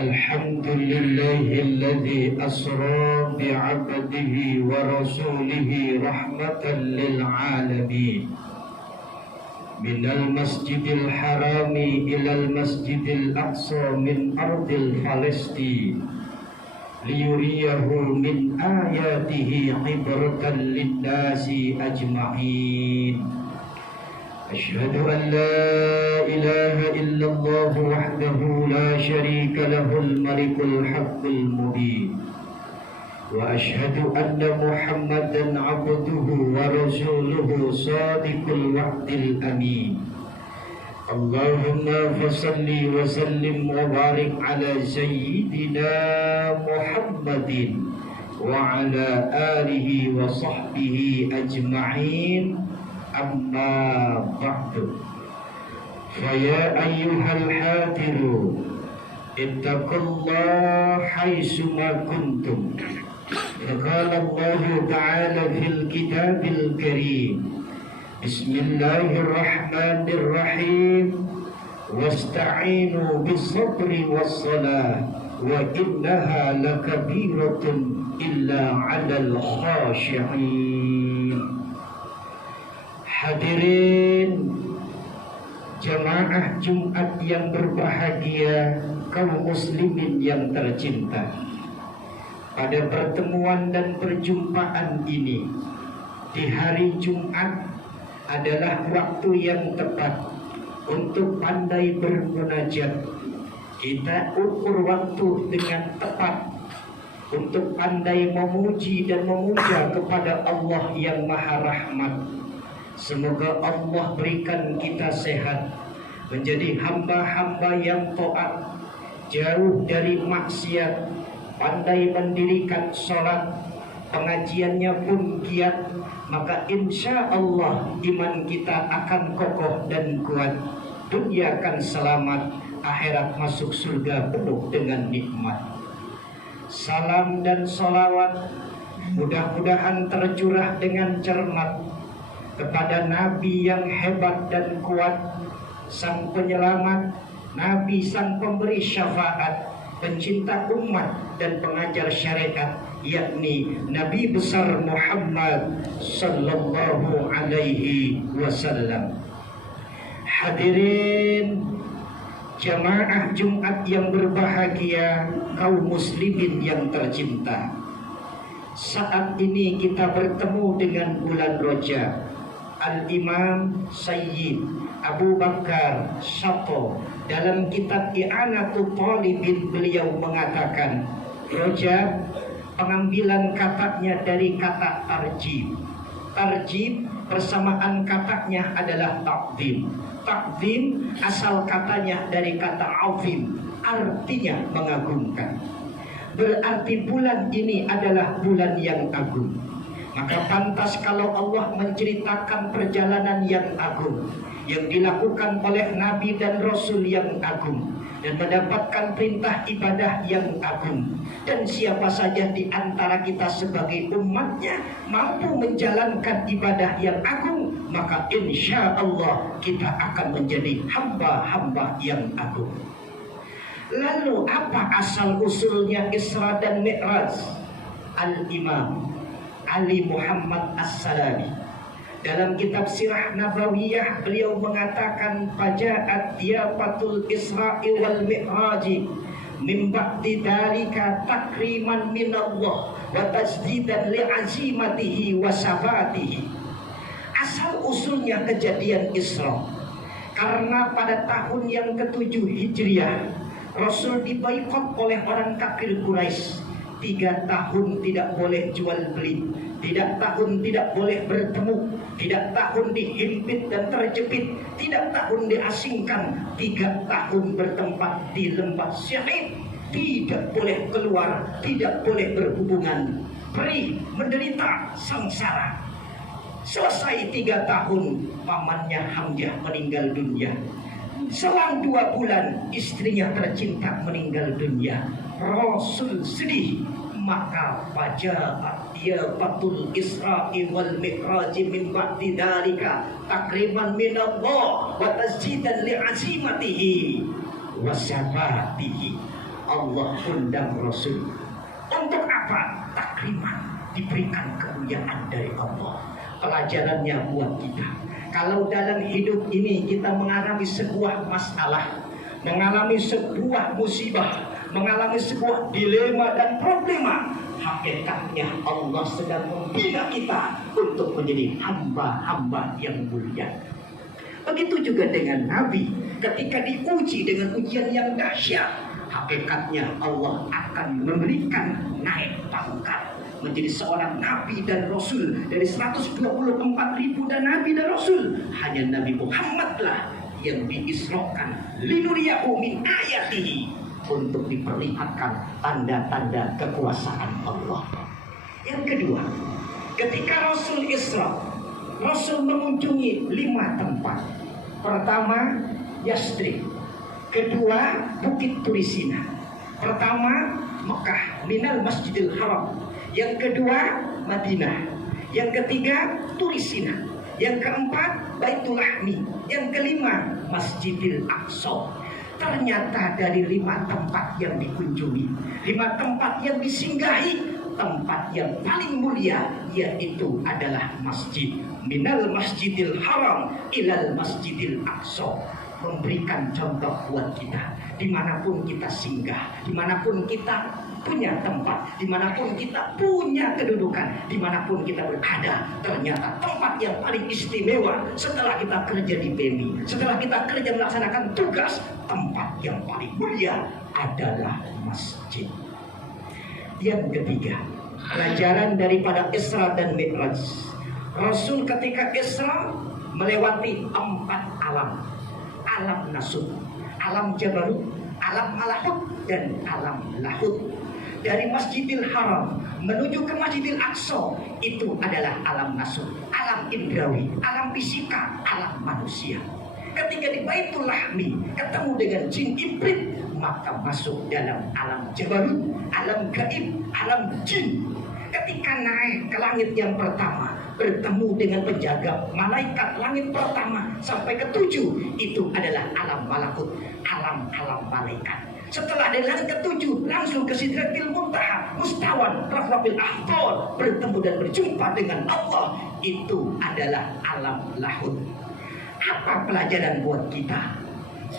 الحمد لله الذي أسرى بعبده ورسوله رحمة للعالمين من المسجد الحرام إلى المسجد الأقصى من أرض فلسطين ليريه من آياته عبرة للناس أجمعين. أشهد أن لا إله إلا الله وحده لا شريك له الملك الحق المبين، وأشهد أن محمدا عبده ورسوله صادق الوعد الأمين. اللهم فصل وسلم وبارك على سيدنا محمد وعلى آله وصحبه أجمعين. أما بعد، فيا أيها الحاضرون اتقوا الله حيثما كنتم. فقال الله تعالى في الكتاب الكريم: بسم الله الرحمن الرحيم واستعينوا بالصبر والصلاة وإنها لكبيرة إلا على الخاشعين. Hadirin jamaah Jumat yang berbahagia, kaum muslimin yang tercinta, pada pertemuan dan perjumpaan ini di hari Jumat adalah waktu yang tepat untuk pandai bermunajat. Kita ukur waktu dengan tepat untuk pandai memuji dan memuja kepada Allah yang Maha Rahmat. Semoga Allah berikan kita sehat, menjadi hamba-hamba yang taat, jauh dari maksiat, pandai mendirikan sholat, pengajiannya pun giat, maka insya Allah iman kita akan kokoh dan kuat. Dunia akan selamat, akhirat masuk surga penuh dengan nikmat. Salam dan sholawat mudah-mudahan tercurah dengan cermat kepada Nabi yang hebat dan kuat, sang penyelamat, Nabi sang pemberi syafaat, pencinta umat dan pengajar syariat, yakni Nabi besar Muhammad sallallahu alaihi wasallam. Hadirin jamaah Jumat yang berbahagia, kaum muslimin yang tercinta, saat ini kita bertemu dengan bulan Rajab. Al-Imam Sayyid Abu Bakar Syato dalam kitab I'anatul Talibin beliau mengatakan, Rajab pengambilan katanya dari kata tarjib. Tarjib persamaan katanya adalah takdim. Takdim asal katanya dari kata azim, artinya mengagumkan. Berarti bulan ini adalah bulan yang agung. Maka pantas kalau Allah menceritakan perjalanan yang agung yang dilakukan oleh Nabi dan Rasul yang agung, dan mendapatkan perintah ibadah yang agung. Dan siapa saja di antara kita sebagai umatnya mampu menjalankan ibadah yang agung, maka insya Allah kita akan menjadi hamba-hamba yang agung. Lalu apa asal usulnya Isra dan Mi'raj? Al-Imam Ali Muhammad As-Salami dalam kitab Sirah Nabawiyah beliau mengatakan, faja'at diyafatul Isra'i wal Mi'raji min ba'di dalika takriman minallah wa tajdidan li'azimatihi wa sabatihi. Asal usulnya kejadian Isra karena pada tahun yang ke-7 Hijriah Rasul diboikot oleh orang kafir Quraisy. 3 tahun tidak boleh jual beli, 3 tahun tidak boleh bertemu, 3 tahun dihimpit dan terjepit, 3 tahun diasingkan, 3 tahun bertempat di lembah Syahid, tidak boleh keluar, tidak boleh berhubungan, perih, menderita, sengsara. Selesai 3 tahun, pamannya Hamzah meninggal dunia. Selang 2 bulan istrinya tercinta meninggal dunia. Rasul sedih, maka faja'at diyafatul Isra'i wal Mi'raji min ba'di dalika takriman minallah wa tasjidan li'azimatihi wa sabatihi. Allah undang Rasul. Untuk apa? Takriman, diberikan kemuliaan dari Allah. Pelajarannya buat kita, kalau dalam hidup ini kita mengalami sebuah masalah, mengalami sebuah musibah, mengalami sebuah dilema dan problema, hakikatnya Allah sedang membina kita untuk menjadi hamba-hamba yang mulia. Begitu juga dengan Nabi, ketika diuji dengan ujian yang dahsyat, hakikatnya Allah akan memberikan naik pangkat menjadi seorang Nabi dan Rasul. Dari 124.000 dan Nabi dan Rasul, hanya Nabi Muhammadlah yang diisrokan linuriyahu min ayatihi, untuk diperlihatkan tanda-tanda kekuasaan Allah. Yang kedua, ketika Rasul Isra, Rasul mengunjungi 5 tempat. Pertama, Yastrib. Kedua, Bukit Turisina. Pertama, Mekah, Minal Masjidil Haram. Yang kedua, Madinah. Yang ketiga, Turisina. Yang keempat, Baitul Lahmi. Yang kelima, Masjidil Aqsa. Ternyata dari 5 tempat yang dikunjungi, 5 tempat yang disinggahi, tempat yang paling mulia yaitu adalah masjid. Minal Masjidil Haram ilal Masjidil Aqsa. Memberikan contoh buat kita, dimanapun kita singgah, dimanapun kita punya tempat, dimanapun kita punya kedudukan, dimanapun kita berada, ternyata tempat yang paling istimewa setelah kita kerja di BEMI, setelah kita kerja melaksanakan tugas, tempat yang paling mulia adalah masjid. Yang ketiga, pelajaran daripada Isra dan Mi'raj. Rasul ketika Isra melewati 4 alam. Alam Nasut, alam Jabarut, alam Malahut, dan alam Lahut. Dari Masjidil Haram menuju ke Masjidil Aqsa, itu adalah alam Nasut, alam Indrawi, alam fisika, alam manusia. Ketika di Baitul Lahmi ketemu dengan jin ibrit, maka masuk dalam alam Jabarut, alam gaib, alam jin. Ketika naik ke langit yang pertama, bertemu dengan penjaga malaikat langit pertama sampai ke-7, itu adalah alam malakut, alam-alam malaikat. Setelah dari langit ke-7 langsung ke Sidratil Muntaha, Mustawan, Rafrabil Ahdor, bertemu dan berjumpa dengan Allah, itu adalah alam lahut. Apa pelajaran buat kita?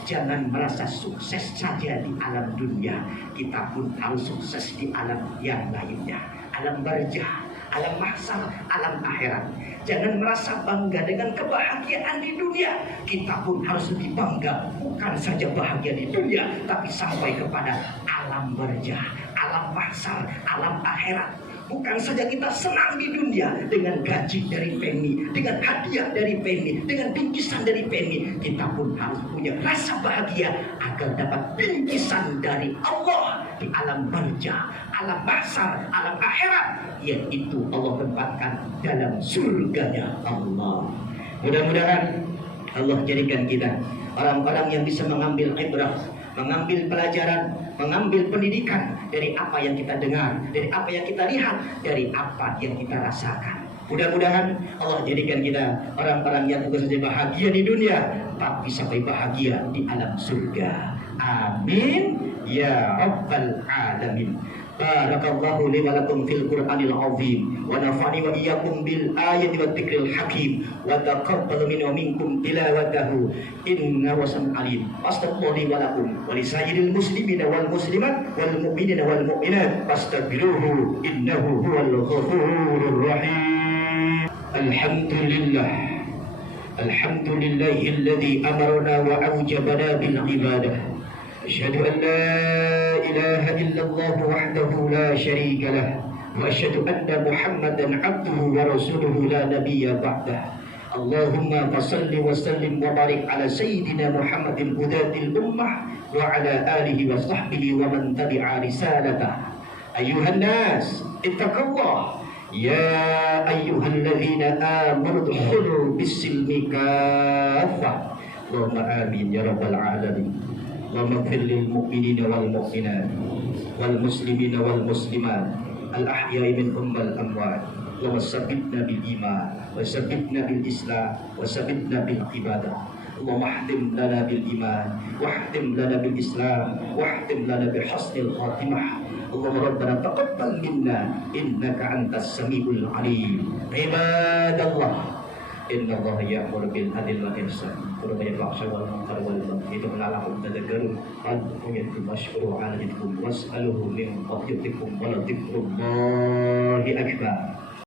Jangan merasa sukses saja di alam dunia, kita pun harus sukses di alam yang lainnya. Alam barzah, alam mahsyar, alam akhirat. Jangan merasa bangga dengan kebahagiaan di dunia, kita pun harus lebih bangga, bukan saja bahagia di dunia, tapi sampai kepada alam barzah, alam mahsyar, alam akhirat. Bukan saja kita senang di dunia dengan gaji dari PMI, dengan hadiah dari PMI, dengan bingkisan dari PMI, kita pun harus punya rasa bahagia agar dapat bingkisan dari Allah di alam barzah, alam mahsyar, alam akhirat, yaitu Allah tempatkan dalam surganya Allah. Mudah-mudahan Allah jadikan kita orang-orang yang bisa mengambil ibrah, mengambil pelajaran, mengambil pendidikan dari apa yang kita dengar, dari apa yang kita lihat, dari apa yang kita rasakan. Mudah-mudahan Allah jadikan kita orang-orang yang bukan saja bahagia di dunia, tapi sampai bahagia di alam surga. Amin ya rabbal alamin. Barakallahu li wa lakum fil Qur'anil azim wa nafa'ani wa iyyakum bil ayati wat dzikril hakim wa taqabbal minni wa minkum tilawatahu innahu sami'un alim. Astaghfirullahi wa lakum wa li sayyidil muslimina wal muslimat wal mu'minina wal mu'minat fastaghfiruhu innahu huwal ghafurur rahim. Alhamdulillahilladzi amarna wa awjabana bil ibadah. أشهد أن لا إله إلا الله وحده لا شريك له وأشهد أن محمدا عبده ورسوله لا نبي بعده اللهم فصل وسلم وبارك على سيدنا محمد هداة الأمة وعلى آله وصحبه ومن تبع رسالته أيها الناس اتقوا الله يا أيها الذين آمنوا ادخلوا بالسلم كافة اللهم آمين يا رب العالمين اللهم اغفر للمؤمنين والمؤمنات والمسلمين والمسلمات الأحياء منهم والأموات اللهم ثبتنا بالإيمان وثبتنا بالإسلام وثبتنا بالعبادة اللهم احتم لنا بالإيمان واحتم لنا بالإسلام واحتم لنا بحسن الخاتمة. اللهم ربنا تقبل منا إنك أنت السميع العليم. عباد الله إن الله يأمر بالعدل والإحسان وينهى عن الفحشاء والمنكر والبغي لعلكم تذكرون. فاذكروا واشكروا على ذكركم واسألوه من فضلكم ولذكر الله أكبر.